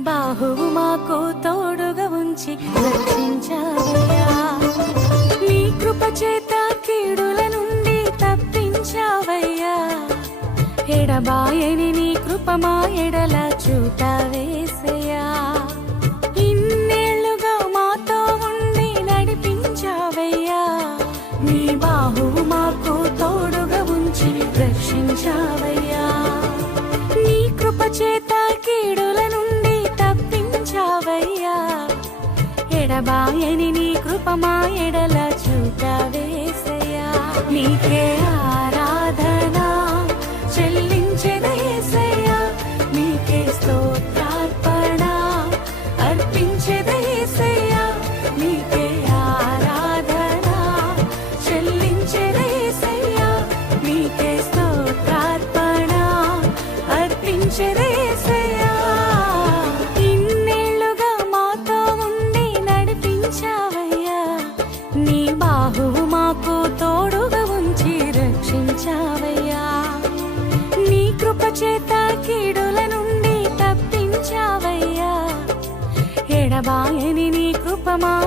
బాహువు మాకు తోడుగా ఉంచి రక్షించావయ్యా. నీ కృప చేత కీడుల నుండి తప్పించావయ్యా. ఎడబాయని నీ కృప మా ఎడల చూపావేసయ్యా. ఇన్నేళ్లుగా మాతో ఉండి నడిపించావయ్యా. నీ బాహువు మాకు తోడుగా ఉంచి రక్షించావయ్యా. నీ కృప చేత కీడుల నుండి తప్పించావయ్యా. ఎడబాయని నీ కృప మా ఎడల చూపావేసయ్యా. నీకే ఆరాధన చెల్లించెదయేసయ్యా. నీకే స్తోత్రార్పణ అర్పించెదయేసయ్యా. నీకే ఆరాధన చెల్లించెదయేసయ్యా. నీకే స్తోత్రార్పణ అర్పించెదయేసయ్యా. ఇన్నేళ్లుగా మాతో ఉండి నడిపించావయ్యా. నీ బాహువు మాకు తోడుగా ఉంచి రక్షించావయ్యా. నీ కృప చేత కీడుల నుండి తప్పించావయ్యా. ఎడబాయని నీ కృప మా